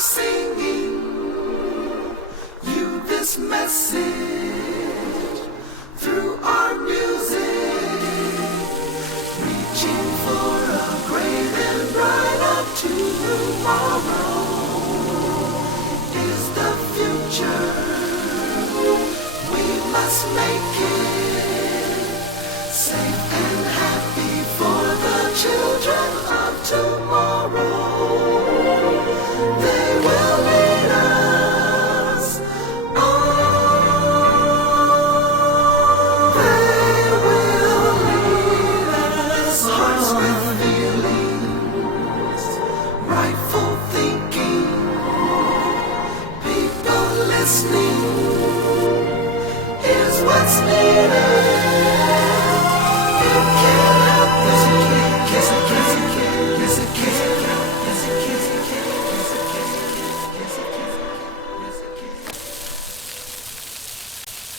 singing you this message through our music, reaching for a great and brighter tomorrow is the future. We must make it safe and happy for the children of tomorrow.